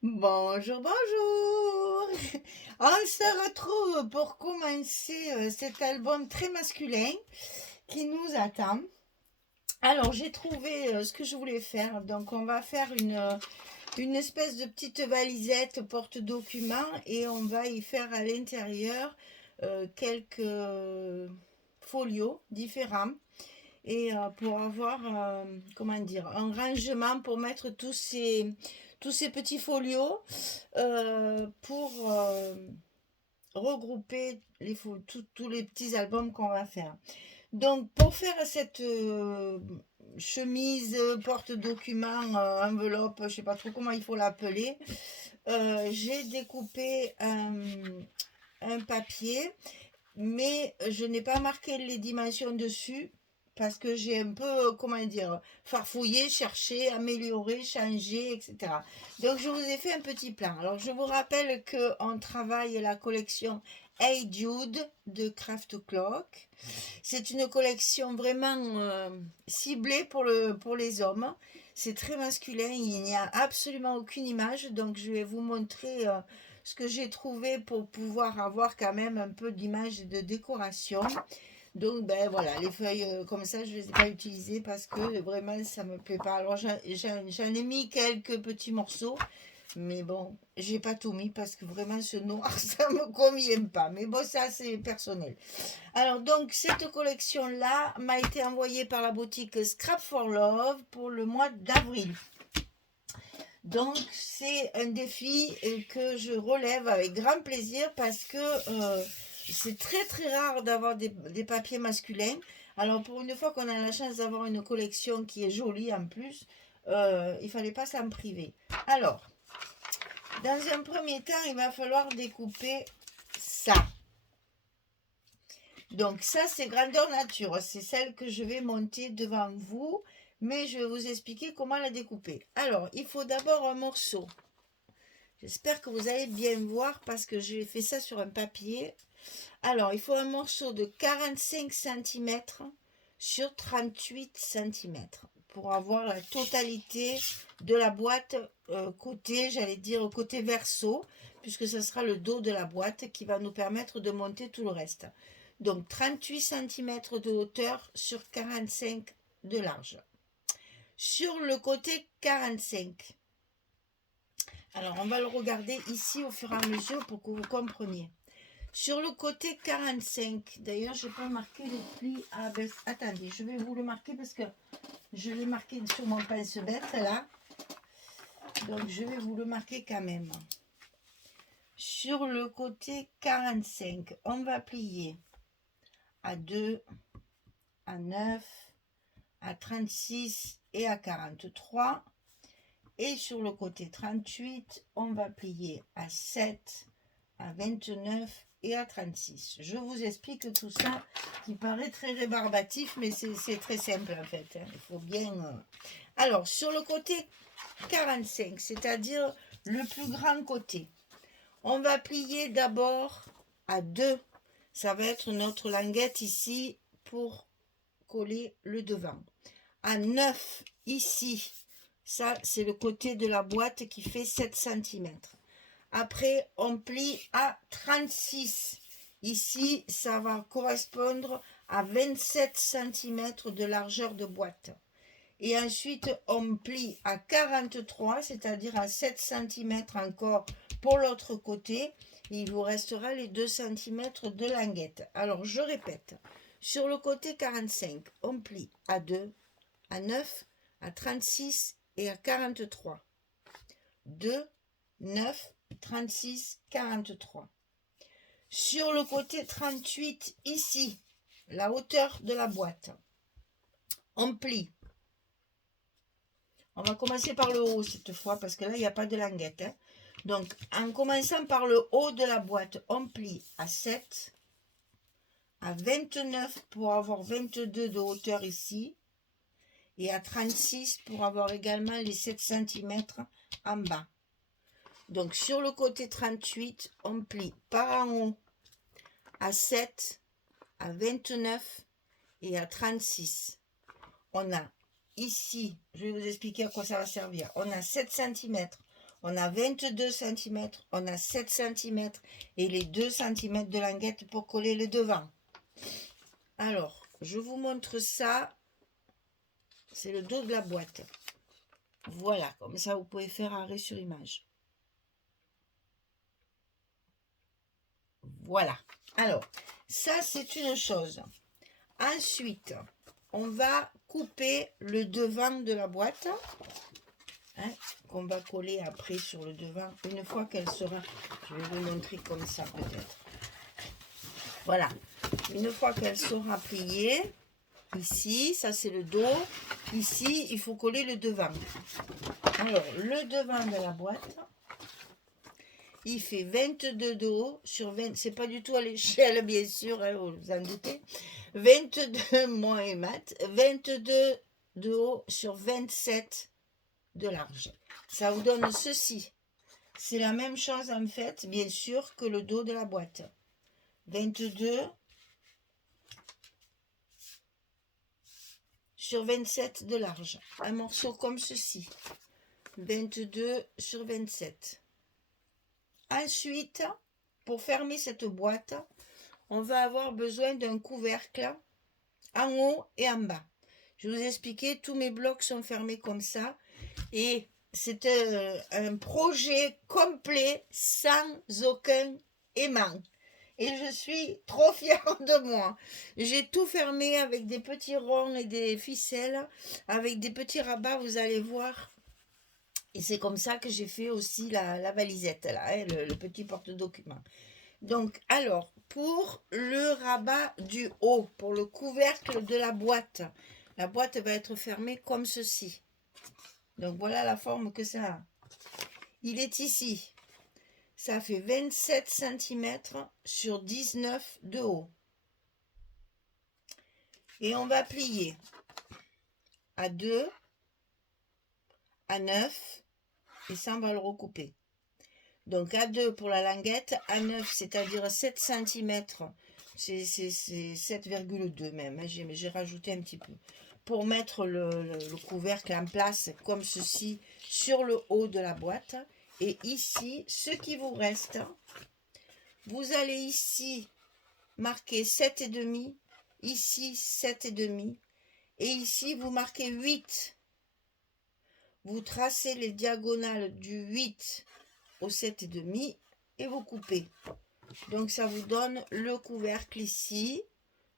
Bonjour, bonjour. On se retrouve pour commencer cet album très masculin qui nous attend. Alors, j'ai trouvé ce que je voulais faire. Donc, on va faire une espèce de petite valisette porte-documents et on va y faire à l'intérieur quelques folios différents et pour avoir, comment dire, un rangement pour mettre tous ces petits folios pour regrouper tous les petits albums qu'on va faire. Donc, pour faire cette chemise, porte-document, enveloppe, je sais pas trop comment il faut l'appeler, j'ai découpé un papier, mais je n'ai pas marqué les dimensions dessus parce que j'ai un peu, comment dire, farfouillé, cherché, amélioré, changé, etc. Donc je vous ai fait un petit plan. Alors je vous rappelle qu'on travaille la collection Hey Jude de Craft Clock. C'est une collection vraiment ciblée pour les hommes. C'est très masculin, il n'y a absolument aucune image, donc je vais vous montrer ce que j'ai trouvé pour pouvoir avoir quand même un peu d'image et de décoration. Donc ben voilà, les feuilles comme ça, je ne les ai pas utilisées parce que vraiment ça me plaît pas. Alors j'en ai mis quelques petits morceaux, mais bon, j'ai pas tout mis parce que vraiment ce noir, ça me convient pas. Mais bon, ça c'est personnel. Alors donc cette collection-là m'a été envoyée par la boutique Scrap for Love pour le mois d'avril. Donc c'est un défi que je relève avec grand plaisir parce que c'est très très rare d'avoir des papiers masculins. Alors pour une fois qu'on a la chance d'avoir une collection qui est jolie en plus, il fallait pas s'en priver. Alors, dans un premier temps, il va falloir découper ça. Donc ça, c'est grandeur nature. C'est celle que je vais monter devant vous, mais je vais vous expliquer comment la découper. Alors, il faut d'abord un morceau. J'espère que vous allez bien voir parce que j'ai fait ça sur un papier. Alors, il faut un morceau de 45 cm sur 38 cm pour avoir la totalité de la boîte côté, j'allais dire côté verso, puisque ce sera le dos de la boîte qui va nous permettre de monter tout le reste. Donc 38 cm de hauteur sur 45 de large. Sur le côté 45, alors on va le regarder ici au fur et à mesure pour que vous compreniez. Sur le côté 45, d'ailleurs je n'ai pas marqué les plis. Ah ben attendez, je vais vous le marquer parce que je l'ai marqué sur mon pince-bête là. Donc je vais vous le marquer quand même. Sur le côté 45, on va plier à 2, à 9, à 36 et à 43. Et sur le côté 38, on va plier à 7, à 29 et à 36. Je vous explique tout ça qui paraît très rébarbatif, mais c'est très simple en fait. Il faut bien... Alors, sur le côté 45, c'est-à-dire le plus grand côté, on va plier d'abord à 2. Ça va être notre languette ici pour coller le devant. À 9 ici, ça c'est le côté de la boîte qui fait 7 cm. Après, on plie à 36. Ici, ça va correspondre à 27 cm de largeur de boîte. Et ensuite, on plie à 43, c'est-à-dire à 7 cm encore pour l'autre côté. Il vous restera les 2 cm de languette. Alors, je répète. Sur le côté 45, on plie à 2, à 9, à 36 et à 43. 2, 9, 36, 43. Sur le côté 38, ici, la hauteur de la boîte, on plie. On va commencer par le haut cette fois parce que là, il n'y a pas de languette. Hein. Donc, en commençant par le haut de la boîte, on plie à 7, à 29 pour avoir 22 de hauteur ici, et à 36 pour avoir également les 7 cm en bas. Donc, sur le côté 38, on plie par en haut à 7, à 29 et à 36. On a ici, je vais vous expliquer à quoi ça va servir. On a 7 cm On a 22 cm, on a 7 cm et les 2 cm de languette pour coller le devant. Alors, je vous montre ça. C'est le dos de la boîte. Voilà, comme ça vous pouvez faire arrêt sur image. Voilà. Alors, ça c'est une chose. Ensuite, on va couper le devant de la boîte. Hein, qu'on va coller après sur le devant. Une fois qu'elle sera... Je vais vous montrer comme ça peut-être. Voilà. Une fois qu'elle sera pliée, ici, ça c'est le dos. Ici, il faut coller le devant. Alors, le devant de la boîte, il fait 22 de haut sur 20. C'est pas du tout à l'échelle, bien sûr, hein, vous vous en doutez. 22 moins et mat. 22 de haut sur 27 de large. Ça vous donne ceci. C'est la même chose en fait, bien sûr, que le dos de la boîte. 22 sur 27 de large. Un morceau comme ceci. 22 sur 27. Ensuite, pour fermer cette boîte, on va avoir besoin d'un couvercle en haut et en bas. Je vous ai expliqué, tous mes blocs sont fermés comme ça. Et c'est un projet complet sans aucun aimant. Et je suis trop fière de moi. J'ai tout fermé avec des petits ronds et des ficelles, avec des petits rabats, vous allez voir. Et c'est comme ça que j'ai fait aussi la valisette, là, hein, le petit porte-document. Donc, alors, pour le rabat du haut, pour le couvercle de la boîte va être fermée comme ceci. Donc, voilà la forme que ça a. Il est ici. Ça fait 27 cm sur 19 de haut. Et on va plier à 2, à 9, et ça, on va le recouper. Donc, à 2 pour la languette, à 9, c'est-à-dire 7 cm, c'est 7,2 même, hein, j'ai rajouté un petit peu, pour mettre le couvercle en place, comme ceci, sur le haut de la boîte. Et ici, ce qui vous reste, vous allez ici marquer 7,5, ici 7,5, et ici vous marquez 8. Vous tracez les diagonales du 8 au 7,5 et vous coupez. Donc ça vous donne le couvercle ici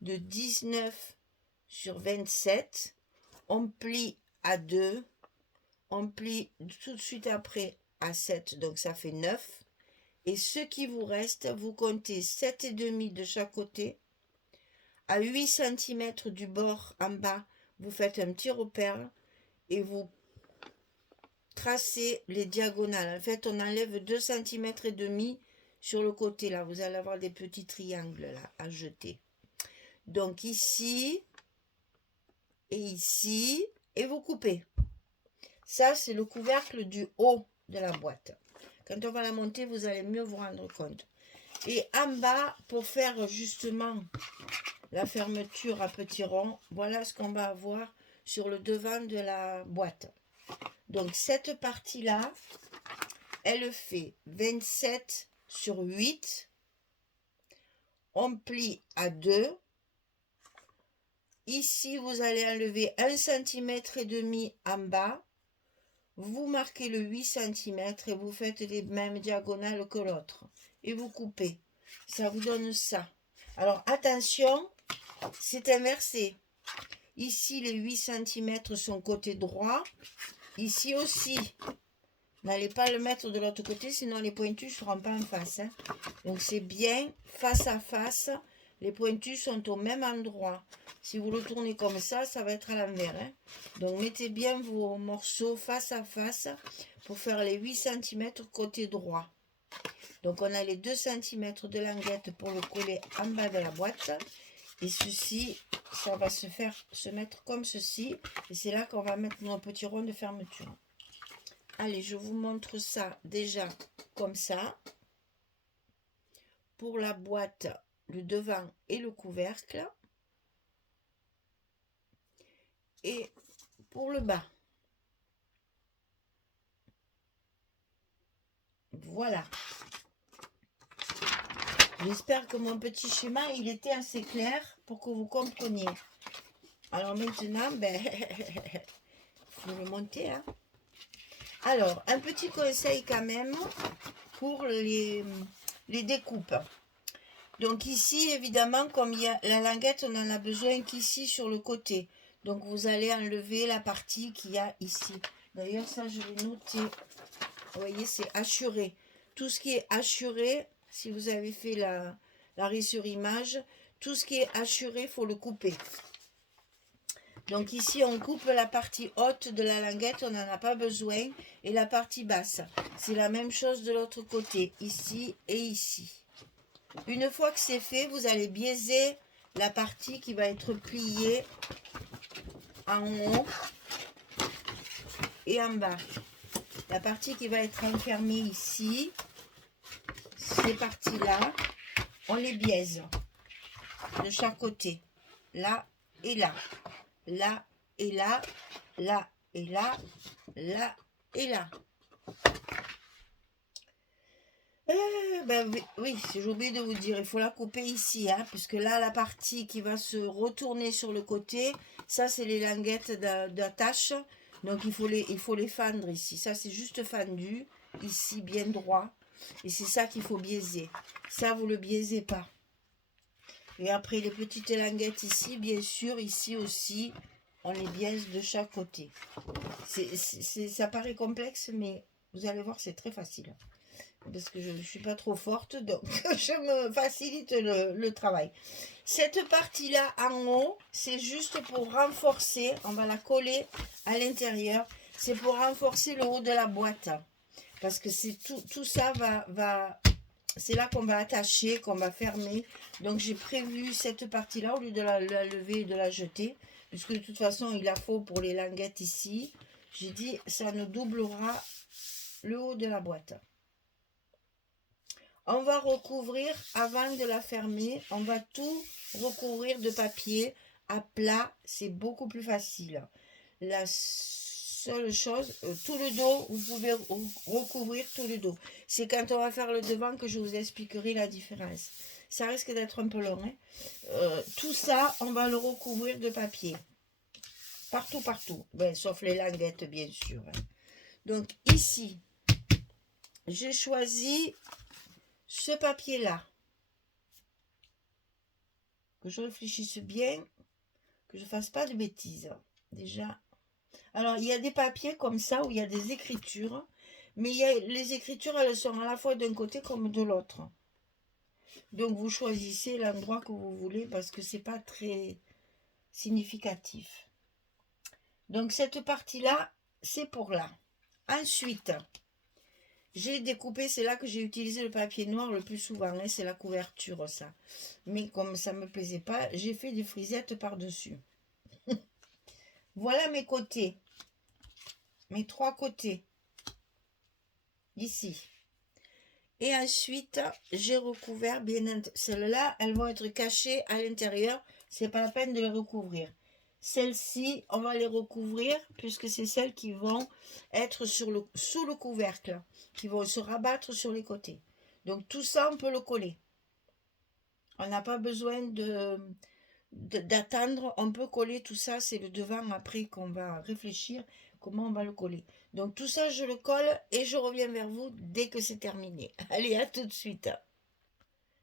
de 19 sur 27. On plie à 2, on plie tout de suite après à 7, donc ça fait 9. Et ce qui vous reste, vous comptez 7,5 de chaque côté. À 8 cm du bord en bas, vous faites un petit repère et vous tracez les diagonales. En fait, on enlève 2 cm et demi sur le côté là. Vous allez avoir des petits triangles là à jeter. Donc ici et ici, et vous coupez. Ça, c'est le couvercle du haut de la boîte. Quand on va la monter, vous allez mieux vous rendre compte. Et en bas, pour faire justement la fermeture à petits ronds, voilà ce qu'on va avoir sur le devant de la boîte. Donc cette partie-là, elle fait 27 sur 8. On plie à 2. Ici, vous allez enlever 1,5 cm en bas. Vous marquez le 8 cm et vous faites les mêmes diagonales que l'autre. Et vous coupez. Ça vous donne ça. Alors attention, c'est inversé. Ici, les 8 cm sont côté droit. Ici aussi. N'allez pas le mettre de l'autre côté, sinon les pointus ne seront pas en face. Hein. Donc c'est bien face à face. Les pointus sont au même endroit. Si vous le tournez comme ça, ça va être à l'envers. Hein. Donc mettez bien vos morceaux face à face pour faire les 8 cm côté droit. Donc on a les 2 cm de languette pour le coller en bas de la boîte. Et ceci, ça va se mettre comme ceci. Et c'est là qu'on va mettre nos petits ronds de fermeture. Allez, je vous montre ça déjà comme ça. Pour la boîte, le devant et le couvercle. Et pour le bas. Voilà. J'espère que mon petit schéma, il était assez clair pour que vous compreniez. Alors maintenant, ben, faut le monter. Hein. Alors, un petit conseil quand même pour les découpes. Donc ici, évidemment, comme il y a la languette, on en a besoin qu'ici sur le côté. Donc vous allez enlever la partie qu'il y a ici. D'ailleurs, ça, je vais noter. Vous voyez, c'est hachuré. Tout ce qui est hachuré, si vous avez fait l'arrêt sur image, tout ce qui est hachuré, il faut le couper. Donc ici, on coupe la partie haute de la languette, on n'en a pas besoin. Et la partie basse. C'est la même chose de l'autre côté, ici et ici. Une fois que c'est fait, vous allez biaiser la partie qui va être pliée en haut et en bas. La partie qui va être enfermée ici, ces parties-là, on les biaise de chaque côté. Là et là. Là et là. Là et là. Là et là. Ben oui, j'ai oublié de vous dire, il faut la couper ici, hein, puisque là, la partie qui va se retourner sur le côté, ça, c'est les languettes d'attache, donc il faut les fendre ici. Ça, c'est juste fendu, ici, bien droit, et c'est ça qu'il faut biaiser. Ça, vous ne le biaisez pas. Et après, les petites languettes ici, bien sûr, ici aussi, on les biaise de chaque côté. Ça paraît complexe, mais vous allez voir, c'est très facile. Parce que je ne suis pas trop forte, donc je me facilite le travail. Cette partie-là en haut, c'est juste pour renforcer, on va la coller à l'intérieur, c'est pour renforcer le haut de la boîte. Parce que c'est tout ça c'est là qu'on va attacher, qu'on va fermer. Donc j'ai prévu cette partie-là au lieu de la lever et de la jeter. Puisque de toute façon, il la faut pour les languettes ici. J'ai dit, ça nous doublera le haut de la boîte. On va recouvrir, avant de la fermer, on va tout recouvrir de papier à plat. C'est beaucoup plus facile. La seule chose, tout le dos, vous pouvez recouvrir tout le dos. C'est quand on va faire le devant que je vous expliquerai la différence. Ça risque d'être un peu long. Hein. Tout ça, on va le recouvrir de papier. Partout, partout. Ben, sauf les languettes, bien sûr. Hein. Donc ici, j'ai choisi ce papier-là, que je réfléchisse bien, que je ne fasse pas de bêtises. Déjà. Alors, il y a des papiers comme ça où il y a des écritures, mais les écritures, elles sont à la fois d'un côté comme de l'autre. Donc, vous choisissez l'endroit que vous voulez parce que ce n'est pas très significatif. Donc, cette partie-là, c'est pour là. Ensuite, j'ai découpé, c'est là que j'ai utilisé le papier noir le plus souvent, hein, c'est la couverture ça. Mais comme ça ne me plaisait pas, j'ai fait des frisettes par-dessus. Voilà mes côtés, mes 3 côtés, ici. Et ensuite, j'ai recouvert, bien celles-là, elles vont être cachées à l'intérieur, c'est pas la peine de les recouvrir. Celles-ci, on va les recouvrir puisque c'est celles qui vont être sous le couvercle, qui vont se rabattre sur les côtés. Donc tout ça, on peut le coller. On n'a pas besoin d'attendre, on peut coller tout ça, c'est le devant après qu'on va réfléchir comment on va le coller. Donc tout ça, je le colle et je reviens vers vous dès que c'est terminé. Allez, à tout de suite.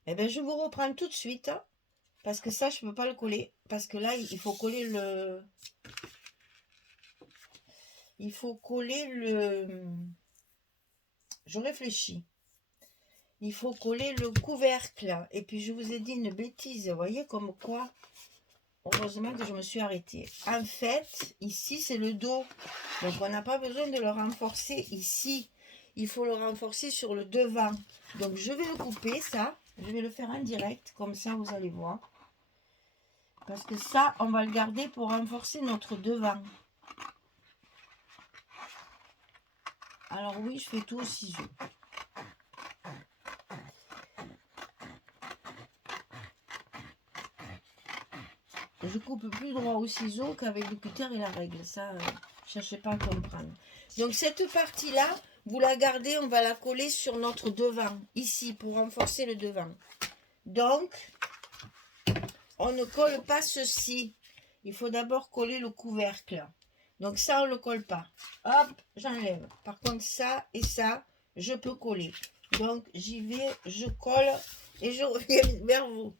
Eh bien, je vous reprends tout de suite. Parce que ça, je ne peux pas le coller. Parce que là, il faut coller le... Il faut coller le... Je réfléchis. Il faut coller le couvercle. Et puis, je vous ai dit une bêtise. Vous voyez comme quoi... Heureusement que je me suis arrêtée. En fait, ici, c'est le dos. Donc, on n'a pas besoin de le renforcer ici. Il faut le renforcer sur le devant. Donc, je vais le couper, ça. Je vais le faire en direct. Comme ça, vous allez voir. Parce que ça, on va le garder pour renforcer notre devant. Alors oui, je fais tout au ciseau. Je coupe plus droit au ciseau qu'avec le cutter et la règle. Ça, cherchez pas à comprendre. Donc cette partie-là, vous la gardez, on va la coller sur notre devant, ici, pour renforcer le devant. Donc, on ne colle pas ceci. Il faut d'abord coller le couvercle. Donc ça, on ne le colle pas. Hop, j'enlève. Par contre, ça et ça, je peux coller. Donc, j'y vais, je colle et je reviens vers vous.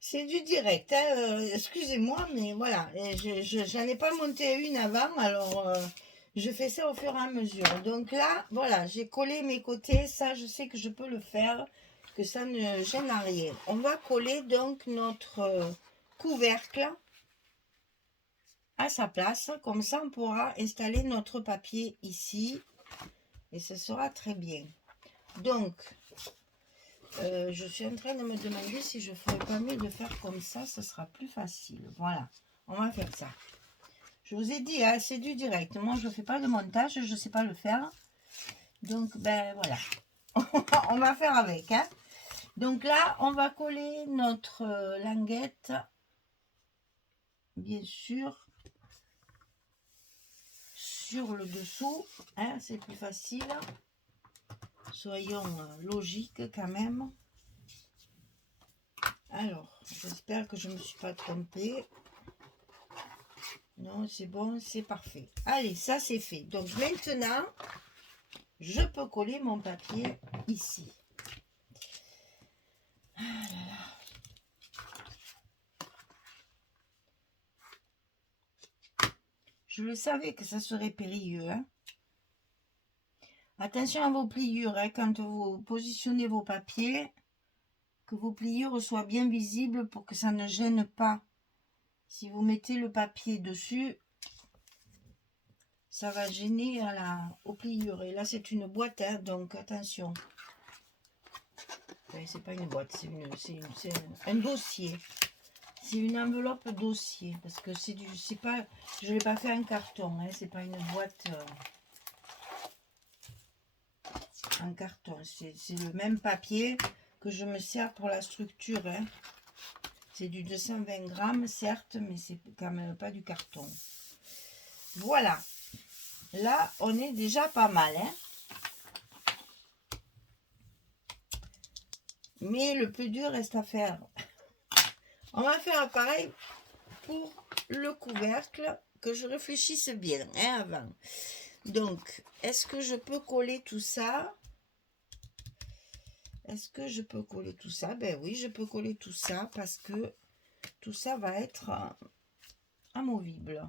C'est du direct, hein. Excusez-moi, mais voilà, j'en ai pas monté une avant, alors je fais ça au fur et à mesure. Donc là, voilà, j'ai collé mes côtés, ça je sais que je peux le faire, que ça ne gêne à rien. On va coller donc notre couvercle à sa place, comme ça on pourra installer notre papier ici, et ce sera très bien. Donc, je suis en train de me demander si je ne ferais pas mieux de faire comme ça sera plus facile. Voilà, on va faire ça. Je vous ai dit, hein, c'est du direct. Moi, je ne fais pas de montage, je ne sais pas le faire. Donc, ben voilà, on va faire avec. Hein. Donc là, on va coller notre languette, bien sûr, sur le dessous. Hein, c'est plus facile. Soyons logiques quand même. Alors, j'espère que je ne me suis pas trompée. Non, c'est bon, c'est parfait. Allez, ça c'est fait. Donc maintenant, je peux coller mon papier ici. Ah là là. Je le savais que ça serait périlleux. Hein. Attention à vos pliures, hein, quand vous positionnez vos papiers, que vos pliures soient bien visibles pour que ça ne gêne pas. Si vous mettez le papier dessus, ça va gêner aux pliures. Et là, c'est une boîte, hein, donc attention. Enfin, c'est pas une boîte, c'est un dossier. C'est une enveloppe dossier. Parce que je ne l'ai pas fait en carton, hein, c'est pas une boîte en carton. C'est le même papier que je me sers pour la structure. Hein. C'est du 220 grammes, certes, mais c'est quand même pas du carton. Voilà. Là, on est déjà pas mal. Hein. Mais le plus dur reste à faire. On va faire pareil pour le couvercle, que je réfléchisse bien hein, avant. Donc, est-ce que je peux coller tout ça? Est-ce que je peux coller tout ça? Ben oui, je peux coller tout ça parce que tout ça va être amovible.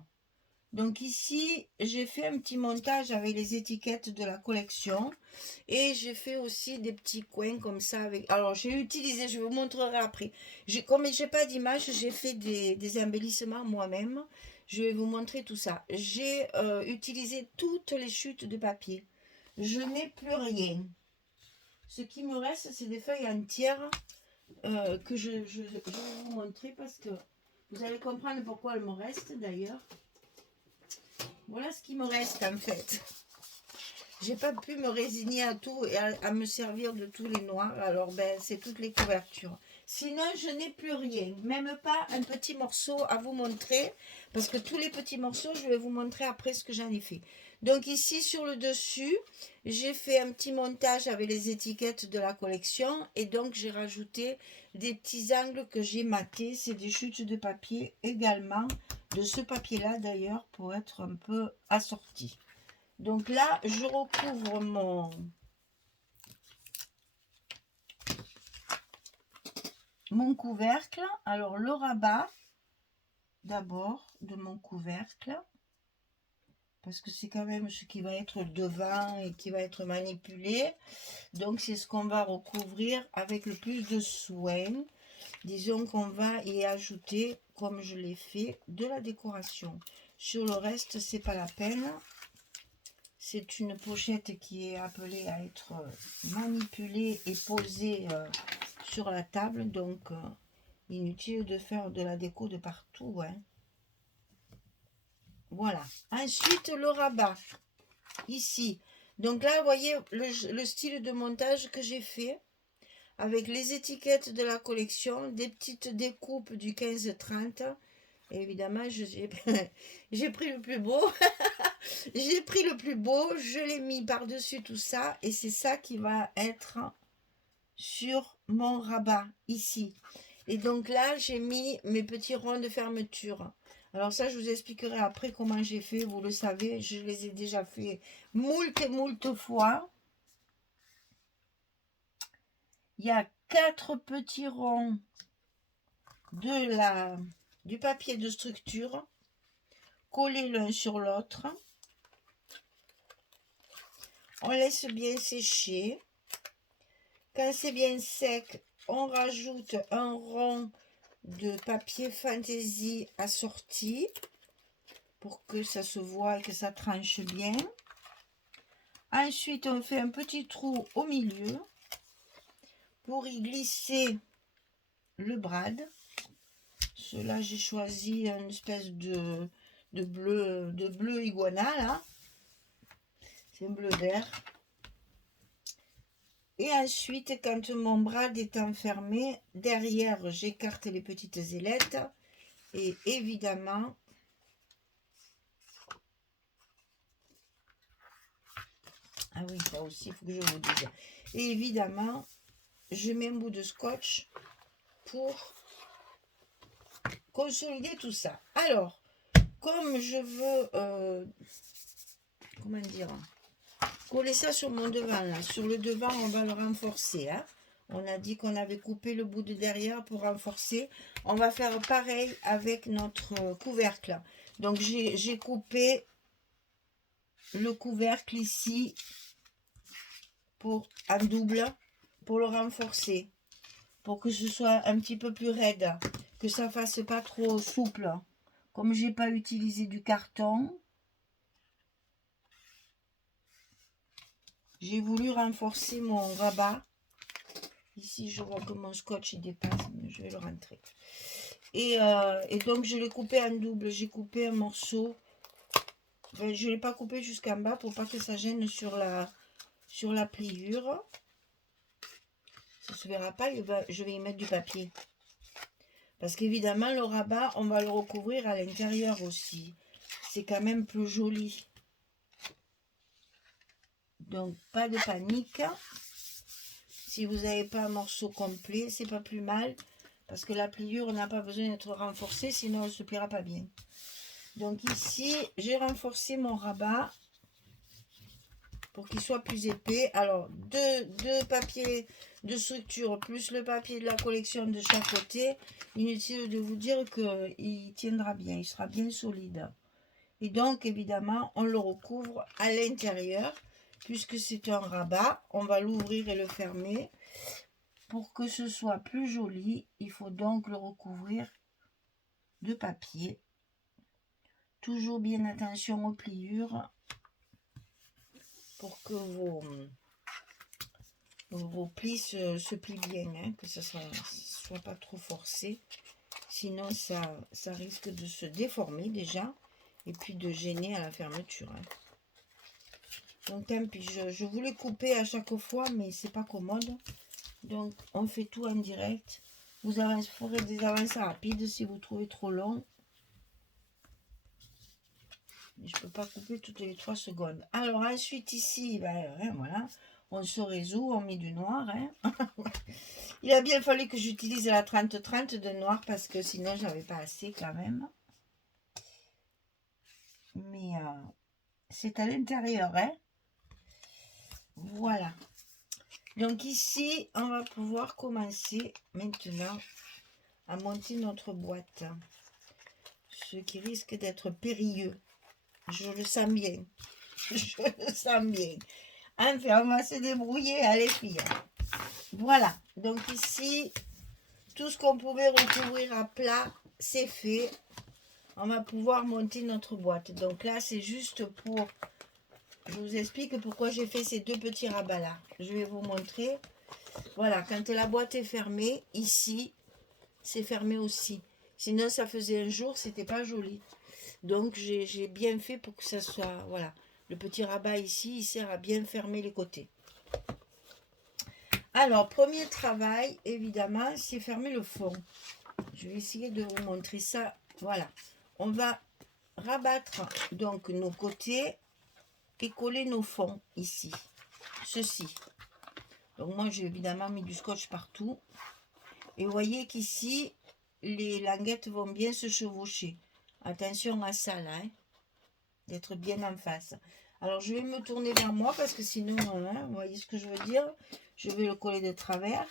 Donc ici, j'ai fait un petit montage avec les étiquettes de la collection. Et j'ai fait aussi des petits coins comme ça. Alors j'ai utilisé, je vous montrerai après. Comme j'ai pas d'image, j'ai fait des embellissements moi-même. Je vais vous montrer tout ça. J'ai utilisé toutes les chutes de papier. Je n'ai plus rien. Ce qui me reste, c'est des feuilles entières que je vais vous montrer parce que vous allez comprendre pourquoi elles me restent d'ailleurs. Voilà ce qui me reste en fait. J'ai pas pu me résigner à tout et à me servir de tous les noirs. Alors ben c'est toutes les couvertures. Sinon je n'ai plus rien. Même pas un petit morceau à vous montrer. Parce que tous les petits morceaux, je vais vous montrer après ce que j'en ai fait. Donc ici sur le dessus, j'ai fait un petit montage avec les étiquettes de la collection. Et donc j'ai rajouté des petits angles que j'ai matés. C'est des chutes de papier également. De ce papier-là d'ailleurs pour être un peu assorti. Donc là, je recouvre mon couvercle. Alors le rabat d'abord de mon couvercle. Parce que c'est quand même ce qui va être devant et qui va être manipulé. Donc c'est ce qu'on va recouvrir avec le plus de soin. Disons qu'on va y ajouter, comme je l'ai fait, de la décoration. Sur le reste, c'est pas la peine. C'est une pochette qui est appelée à être manipulée et posée sur la table. Donc, inutile de faire de la déco de partout. Hein. Voilà. Ensuite, le rabat. Ici. Donc là, vous voyez le style de montage que j'ai fait. Avec les étiquettes de la collection, des petites découpes du 15-30, Et évidemment, j'ai pris le plus beau. J'ai pris le plus beau, je l'ai mis par-dessus tout ça. Et c'est ça qui va être sur mon rabat, ici. Et donc là, j'ai mis mes petits ronds de fermeture. Alors ça, je vous expliquerai après comment j'ai fait. Vous le savez, je les ai déjà fait moult et moult fois. Il y a 4 petits ronds du papier de structure collés l'un sur l'autre. On laisse bien sécher. Quand c'est bien sec, on rajoute un rond de papier fantaisie assorti pour que ça se voit et que ça tranche bien. Ensuite, on fait un petit trou au milieu pour y glisser le brad. Cela, j'ai choisi une espèce de bleu iguana là. C'est un bleu vert. Et ensuite, quand mon brad est enfermé, derrière, j'écarte les petites ailettes. Et évidemment, ah oui, ça aussi, il faut que je vous dise. Et évidemment, je mets un bout de scotch pour consolider tout ça. Alors, comme je veux, comment dire, coller ça sur mon devant, là. Sur le devant, on va le renforcer. Hein. On a dit qu'on avait coupé le bout de derrière pour renforcer. On va faire pareil avec notre couvercle. Donc, j'ai coupé le couvercle ici en double pour le renforcer. Pour que ce soit un petit peu plus raide. Que ça fasse pas trop souple. Comme j'ai pas utilisé du carton, j'ai voulu renforcer mon rabat. Ici, je vois que mon scotch il dépasse, mais je vais le rentrer. Et donc, je l'ai coupé en double. J'ai coupé un morceau. Enfin, je ne l'ai pas coupé jusqu'en bas pour pas que ça gêne sur la pliure. Ça ne se verra pas. Je vais y mettre du papier. Parce qu'évidemment, le rabat, on va le recouvrir à l'intérieur aussi. C'est quand même plus joli. Donc, pas de panique. Si vous n'avez pas un morceau complet, c'est pas plus mal. Parce que la pliure n'a pas besoin d'être renforcée, sinon elle ne se pliera pas bien. Donc ici, j'ai renforcé mon rabat pour qu'il soit plus épais. Alors, deux papiers de structure plus le papier de la collection de chaque côté. Inutile de vous dire qu'il tiendra bien, il sera bien solide. Et donc, évidemment, on le recouvre à l'intérieur. Puisque c'est un rabat, on va l'ouvrir et le fermer. Pour que ce soit plus joli, il faut donc le recouvrir de papier. Toujours bien attention aux pliures pour que vos plis se plient bien, hein, que ce ne soit pas trop forcé. Sinon, ça risque de se déformer déjà et puis de gêner à la fermeture. Hein. Donc, tant pis, je voulais couper à chaque fois, mais c'est pas commode. Donc, on fait tout en direct. Vous ferez des avancées rapides si vous trouvez trop long. Je ne peux pas couper toutes les 3 secondes. Alors, ensuite, ici, ben, voilà, on se résout, on met du noir. Hein. Il a bien fallu que j'utilise la 30-30 de noir parce que sinon, je n'avais pas assez quand même. Mais c'est à l'intérieur. Hein. Voilà. Donc ici, on va pouvoir commencer maintenant à monter notre boîte. Ce qui risque d'être périlleux. Je le sens bien. Je le sens bien. Enfin, on va se débrouiller, allez filles. Voilà. Donc ici, tout ce qu'on pouvait recouvrir à plat, c'est fait. On va pouvoir monter notre boîte. Donc là, c'est juste pour... Je vous explique pourquoi j'ai fait ces 2 petits rabats là. Je vais vous montrer. Voilà, quand la boîte est fermée, ici, c'est fermé aussi. Sinon, ça faisait un jour, c'était pas joli. Donc, j'ai bien fait pour que ça soit... Voilà, le petit rabat ici, il sert à bien fermer les côtés. Alors, premier travail, évidemment, c'est fermer le fond. Je vais essayer de vous montrer ça Voilà. On va rabattre donc nos côtés et coller nos fonds ici. Ceci. Donc moi j'ai évidemment mis du scotch partout. Et vous voyez qu'ici, les languettes vont bien se chevaucher. Attention à ça là, hein, d'être bien en face. Alors je vais me tourner vers moi parce que sinon, hein, vous voyez ce que je veux dire, je vais le coller de travers.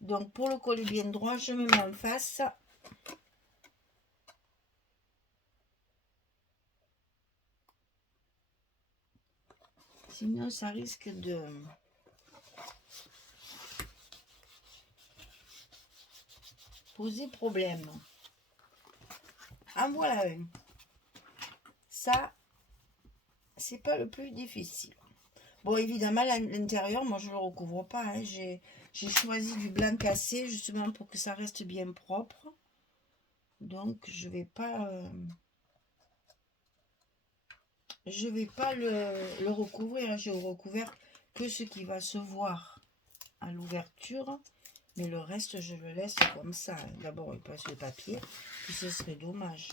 Donc pour le coller bien droit, je me mets en face. Sinon ça risque de... poser problème. En voilà un. Ça, c'est pas le plus difficile. Bon, évidemment, l'intérieur, moi, je ne le recouvre pas. Hein. J'ai choisi du blanc cassé, justement, pour que ça reste bien propre. Donc, je vais pas le recouvrir. J'ai recouvert que ce qui va se voir à l'ouverture. Mais le reste, je le laisse comme ça. D'abord, il passe le papier. Puis ce serait dommage.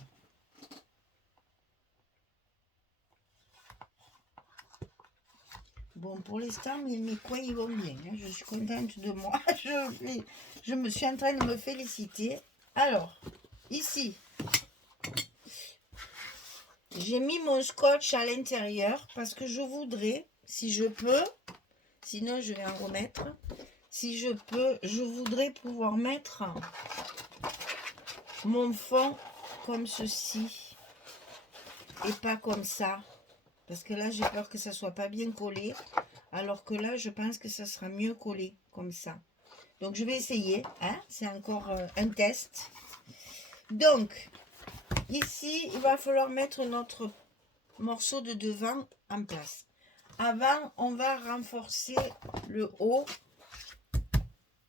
Bon, pour l'instant, mes coins, ils vont bien. Hein. Je suis contente de moi. Je me suis en train de me féliciter. Alors, ici, j'ai mis mon scotch à l'intérieur parce que je voudrais, si je peux, sinon je vais en remettre. Si je peux, je voudrais pouvoir mettre mon fond comme ceci et pas comme ça. Parce que là, j'ai peur que ça soit pas bien collé. Alors que là, je pense que ça sera mieux collé comme ça. Donc, je vais essayer. Hein? C'est encore un test. Donc, ici, il va falloir mettre notre morceau de devant en place. Avant, on va renforcer le haut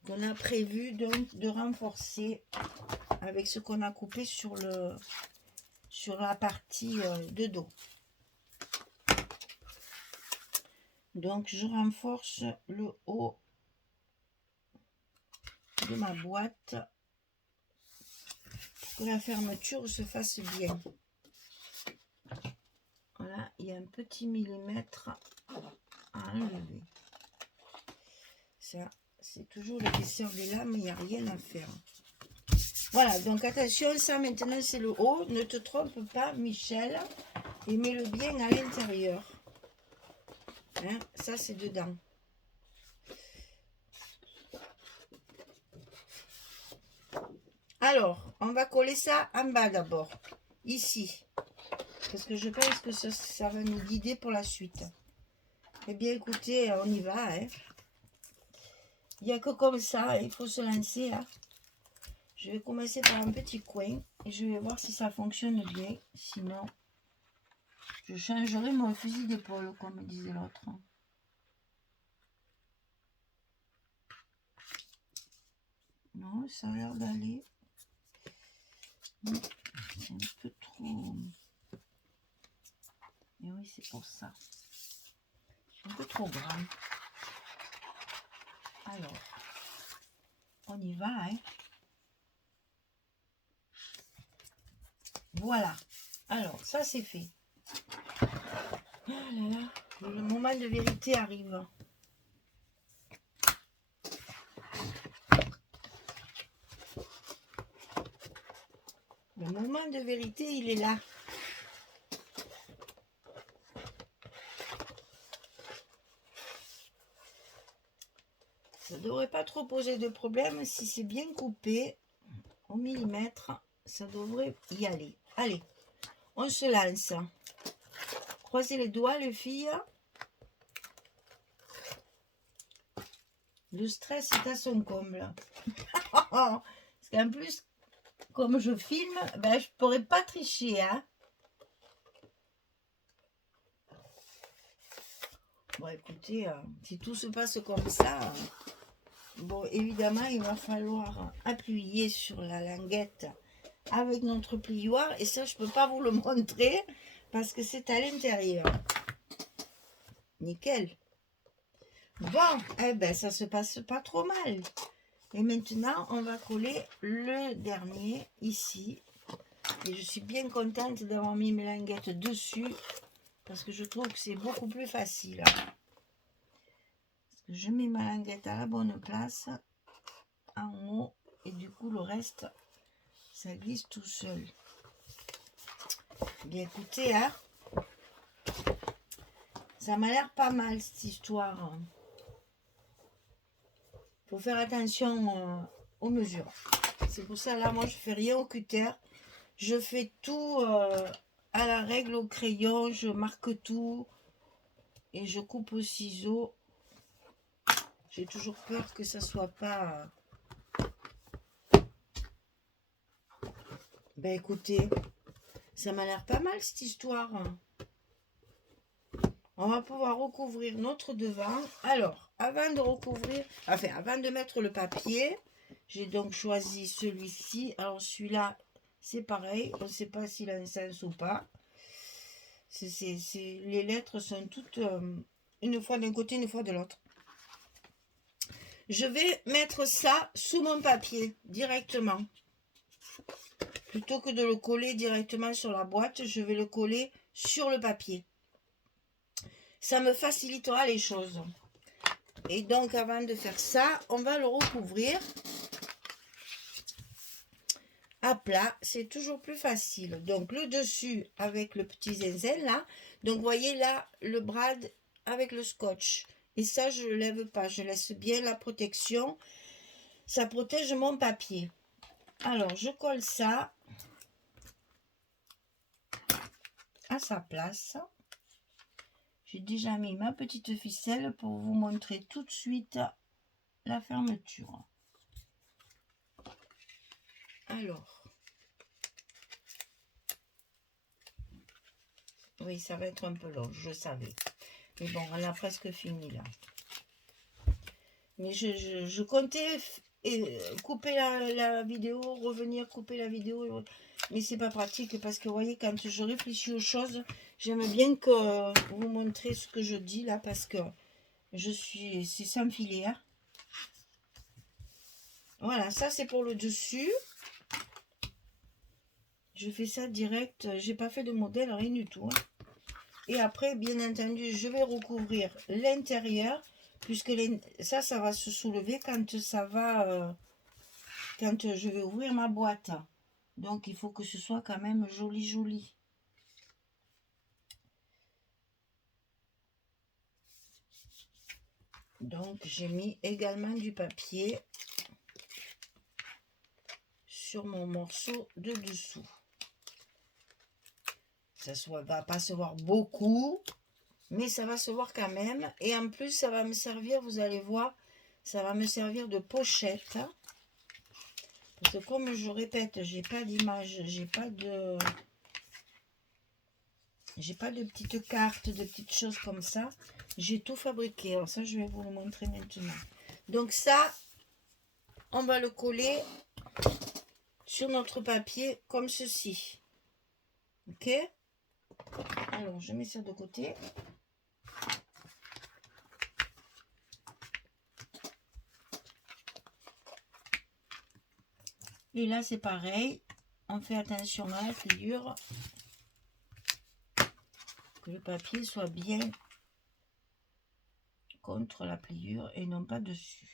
qu'on a prévu donc de renforcer avec ce qu'on a coupé sur la partie de dos. Donc, je renforce le haut de ma boîte pour que la fermeture se fasse bien. Voilà, il y a un petit millimètre à enlever. Ça, c'est toujours l'épaisseur des lames, il n'y a rien à faire. Voilà, donc attention, ça maintenant c'est le haut. Ne te trompe pas, Michel, et mets-le bien à l'intérieur. Hein, ça, c'est dedans. Alors, on va coller ça en bas d'abord, ici. Parce que je pense que ça va nous guider pour la suite. Eh bien, écoutez, on y va. Hein. Il n'y a que comme ça, il faut se lancer. Hein. Je vais commencer par un petit coin et je vais voir si ça fonctionne bien. Sinon, je changerai mon fusil d'épaule, comme disait l'autre. Non, ça a l'air d'aller. C'est un peu trop... Et oui, c'est pour ça. C'est un peu trop grand. Alors, on y va, hein. Voilà. Alors, ça, c'est fait. Oh là là, le moment de vérité arrive. Le moment de vérité, il est là. Ça ne devrait pas trop poser de problème. Si c'est bien coupé au millimètre, ça devrait y aller. Allez, on se lance. Croisez les doigts, les filles. Le stress est à son comble. Parce qu'en plus, comme je filme, ben, je ne pourrais pas tricher. Hein. Bon, écoutez, si tout se passe comme ça, bon, évidemment, il va falloir appuyer sur la languette avec notre plioir. Et ça, je ne peux pas vous le montrer parce que c'est à l'intérieur. Nickel. Bon, eh ben, ça se passe pas trop mal. Et maintenant, on va coller le dernier ici. Et je suis bien contente d'avoir mis mes languettes dessus. Parce que je trouve que c'est beaucoup plus facile. Parce que je mets ma languette à la bonne place. En haut. Et du coup, le reste, ça glisse tout seul. Bien écoutez, hein. Ça m'a l'air pas mal, cette histoire. Faut faire attention aux mesures. C'est pour ça, là, moi, je fais rien au cutter. Je fais tout à la règle au crayon. Je marque tout. Et je coupe au ciseau. J'ai toujours peur que ça soit pas... Ben écoutez, ça m'a l'air pas mal cette histoire. On va pouvoir recouvrir notre devant. Alors, avant de recouvrir, enfin, avant de mettre le papier, j'ai donc choisi celui-ci. Alors, celui-là, c'est pareil. On ne sait pas s'il a un sens ou pas. Les lettres sont toutes une fois d'un côté, une fois de l'autre. Je vais mettre ça sous mon papier directement. Plutôt que de le coller directement sur la boîte, je vais le coller sur le papier. Ça me facilitera les choses. Et donc, avant de faire ça, on va le recouvrir à plat. C'est toujours plus facile. Donc, le dessus avec le petit zinzin là. Donc, vous voyez là, le brad avec le scotch. Et ça, je ne le lève pas. Je laisse bien la protection. Ça protège mon papier. Alors, je colle ça à sa place. J'ai déjà mis ma petite ficelle pour vous montrer tout de suite la fermeture. Alors, oui, ça va être un peu long, je savais. Mais bon, on a presque fini là. Mais je comptais couper la vidéo, revenir couper la vidéo. Mais c'est pas pratique parce que vous voyez, quand je réfléchis aux choses, j'aime bien que vous montrer ce que je dis là parce que c'est sans filet. Hein. Voilà, ça c'est pour le dessus. Je fais ça direct, j'ai pas fait de modèle, rien du tout. Hein. Et après, bien entendu, je vais recouvrir l'intérieur, puisque ça va se soulever quand ça va, quand je vais ouvrir ma boîte. Donc, il faut que ce soit quand même joli, joli. Donc, j'ai mis également du papier sur mon morceau de dessous. Ça ne va pas se voir beaucoup, mais ça va se voir quand même. Et en plus, ça va me servir, vous allez voir, ça va me servir de pochette. Parce que comme je répète, j'ai pas d'image, j'ai pas de petites cartes, de petites choses comme ça. J'ai tout fabriqué. Alors ça, je vais vous le montrer maintenant. Donc ça, on va le coller sur notre papier comme ceci. Ok? Alors, je mets ça de côté. Et là, c'est pareil. On fait attention à la pliure. Que le papier soit bien contre la pliure et non pas dessus.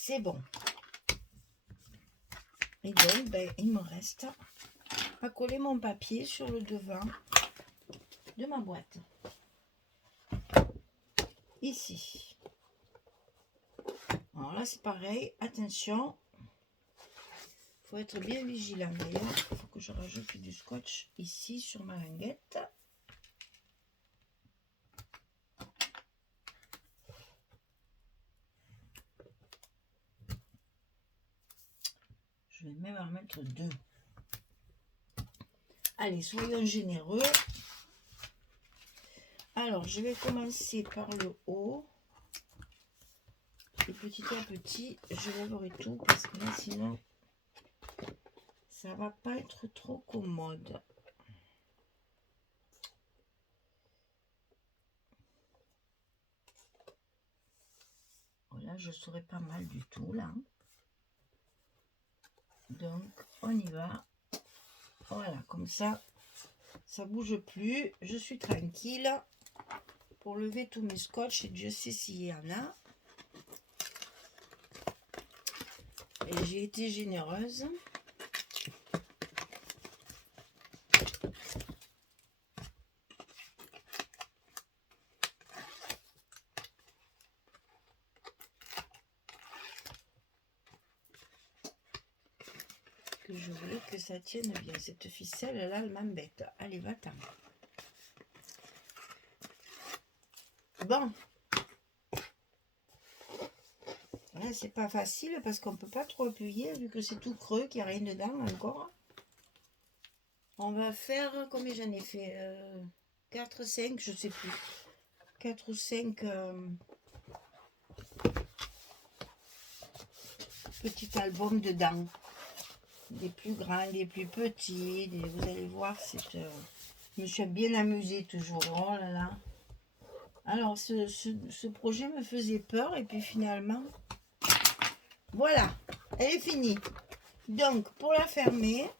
C'est bon. Et donc, ben, il me reste à coller mon papier sur le devant de ma boîte. Ici. Alors là, c'est pareil. Attention. Il faut être bien vigilant. D'ailleurs, il faut que je rajoute du scotch ici sur ma languette. Je vais même en mettre 2. Allez, soyons généreux. Alors, je vais commencer par le haut. Et petit à petit, je lèverai tout parce que là, sinon, ça va pas être trop commode. Là, je serai pas mal du tout, là. Donc, on y va. Voilà, comme ça bouge plus. Je suis tranquille pour lever tous mes scotch. Et Dieu sait s'il y en a. Et j'ai été généreuse. Je voulais que ça tienne bien. Cette ficelle là, elle m'embête. Allez, va-t'en. Bon. Là, c'est pas facile parce qu'on peut pas trop appuyer vu que c'est tout creux, qu'il n'y a rien dedans encore. On va faire, combien j'en ai fait 4, 5, je sais plus. 4 ou 5 petits albums dedans. Des plus grands, des plus petits, vous allez voir, je me suis bien amusée toujours. Oh là là. Alors, ce projet me faisait peur et puis finalement, voilà, elle est finie. Donc, pour la fermer,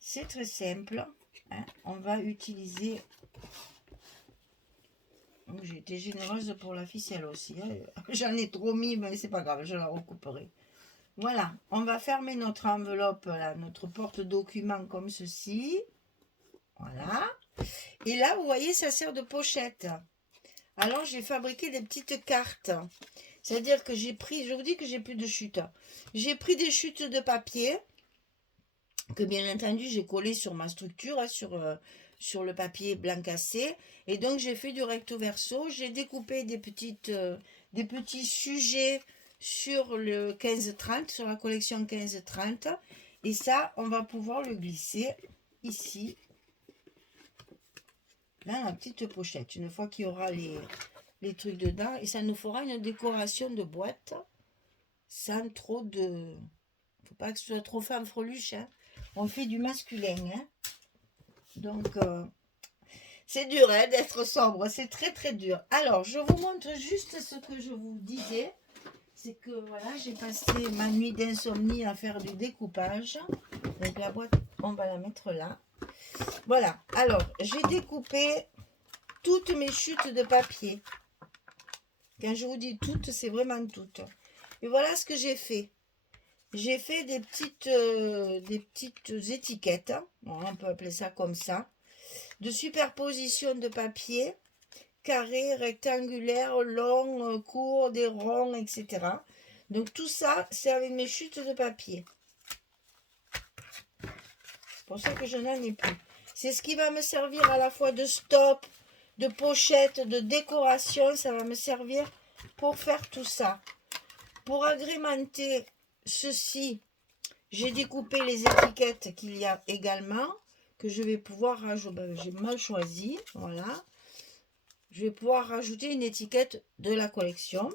c'est très simple. Hein, on va utiliser... J'ai été généreuse pour la ficelle aussi. Hein. J'en ai trop mis, mais c'est pas grave, je la recouperai. Voilà, on va fermer notre enveloppe, là, notre porte-document comme ceci. Voilà. Et là, vous voyez, ça sert de pochette. Alors, j'ai fabriqué des petites cartes. C'est-à-dire que j'ai pris, je vous dis que j'ai plus de chutes. J'ai pris des chutes de papier que, bien entendu, j'ai collé sur ma structure, hein, sur le papier blanc cassé. Et donc, j'ai fait du recto verso. J'ai découpé des petits sujets sur le 15-30, sur la collection 15-30. Et ça, on va pouvoir le glisser ici, dans la petite pochette. Une fois qu'il y aura les trucs dedans. Et ça nous fera une décoration de boîte sans trop de... Faut pas que ce soit trop fanfreluche. Hein. On fait du masculin. Hein. Donc, c'est dur hein, d'être sobre. C'est très très dur. Alors, je vous montre juste ce que je vous disais. C'est que voilà, j'ai passé ma nuit d'insomnie à faire du découpage. Donc la boîte, on va la mettre là. Voilà, alors j'ai découpé toutes mes chutes de papier. Quand je vous dis toutes, c'est vraiment toutes. Et voilà ce que j'ai fait. J'ai fait des petites étiquettes. Bon, on peut appeler ça comme ça. De superposition de papier. Carré, rectangulaire, long, court, des ronds, etc. Donc tout ça, c'est avec mes chutes de papier. C'est pour ça que je n'en ai plus. C'est ce qui va me servir à la fois de stop, de pochette, de décoration. Ça va me servir pour faire tout ça. Pour agrémenter ceci, j'ai découpé les étiquettes qu'il y a également, que je vais pouvoir rajouter. J'ai mal choisi, voilà. Je vais pouvoir rajouter une étiquette de la collection.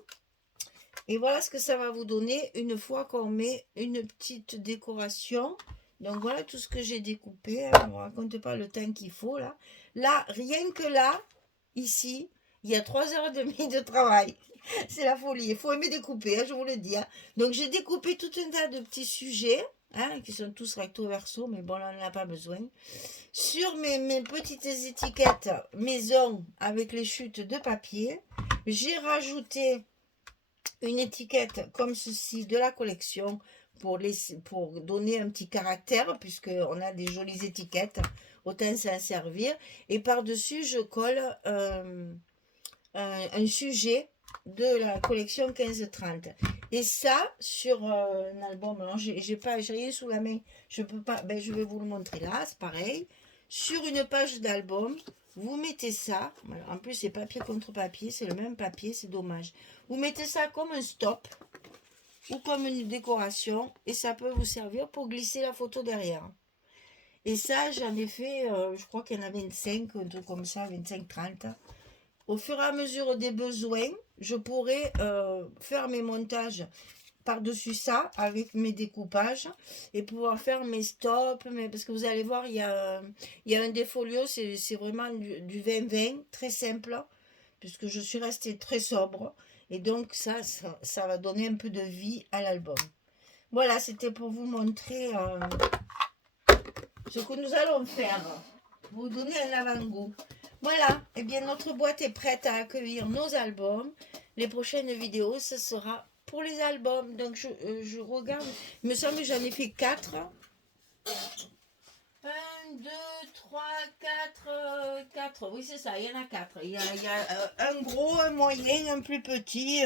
Et voilà ce que ça va vous donner une fois qu'on met une petite décoration. Donc voilà tout ce que j'ai découpé. On ne raconte pas le temps qu'il faut là. Là, rien que là, ici, il y a 3h30 de travail. C'est la folie. Il faut aimer découper, hein, je vous le dis. Hein. Donc j'ai découpé tout un tas de petits sujets, hein, qui sont tous recto verso, mais bon, là, on n'en a pas besoin. Sur mes petites étiquettes maison avec les chutes de papier, j'ai rajouté une étiquette comme ceci de la collection pour donner un petit caractère, puisqu'on a des jolies étiquettes, autant s'en servir. Et par-dessus, je colle un sujet de la collection 15-30. Et ça, sur un album, alors j'ai rien sous la main, je peux pas, ben je vais vous le montrer là, c'est pareil. Sur une page d'album, vous mettez ça, en plus c'est papier contre papier, c'est le même papier, c'est dommage. Vous mettez ça comme un stop ou comme une décoration et ça peut vous servir pour glisser la photo derrière. Et ça, j'en ai fait, je crois qu'il y en a 25, un truc comme ça, 25-30. Au fur et à mesure des besoins, je pourrai faire mes montages par-dessus ça avec mes découpages et pouvoir faire mes stops. Parce que vous allez voir, il y a un des folios, c'est vraiment du 20-20, très simple, puisque je suis restée très sobre. Et donc ça va donner un peu de vie à l'album. Voilà, c'était pour vous montrer ce que nous allons faire. Vous donner un avant-goût. Voilà, et bien notre boîte est prête à accueillir nos albums. Les prochaines vidéos, ce sera pour les albums. Donc je regarde, il me semble que j'en ai fait 4. 1, 2, 3, 4. Oui, c'est ça, il y en a 4. Il y a un gros, un moyen, un plus petit.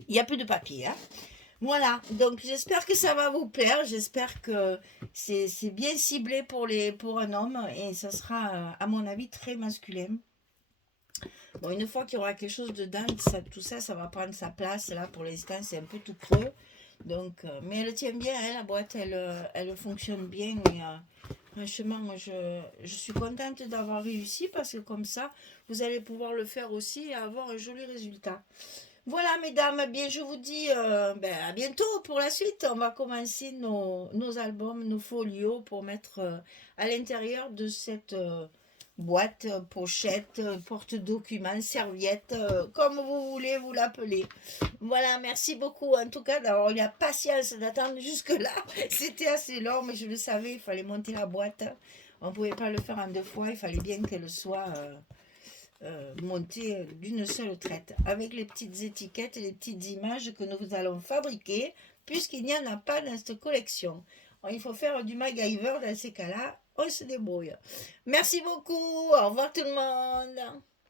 Il n'y a plus de papier. Hein. Voilà, donc j'espère que ça va vous plaire. J'espère que c'est bien ciblé pour un homme et ça sera, à mon avis, très masculin. Bon, une fois qu'il y aura quelque chose dedans, tout ça, ça va prendre sa place. Là, pour l'instant, c'est un peu tout creux. Donc, mais elle tient bien, hein, la boîte, elle fonctionne bien. Et, franchement, je suis contente d'avoir réussi parce que comme ça, vous allez pouvoir le faire aussi et avoir un joli résultat. Voilà, mesdames, bien, je vous dis à bientôt pour la suite. On va commencer nos albums, nos folios pour mettre à l'intérieur de cette boîte, pochette, porte-documents, serviette, comme vous voulez vous l'appeler. Voilà, merci beaucoup en tout cas d'avoir eu la patience d'attendre jusque-là. C'était assez long, mais je le savais, il fallait monter la boîte. On ne pouvait pas le faire en 2 fois, il fallait bien qu'elle soit montée d'une seule traite, avec les petites étiquettes et les petites images que nous allons fabriquer, puisqu'il n'y en a pas dans cette collection. Il faut faire du MacGyver dans ces cas-là, on se débrouille. Merci beaucoup, au revoir tout le monde.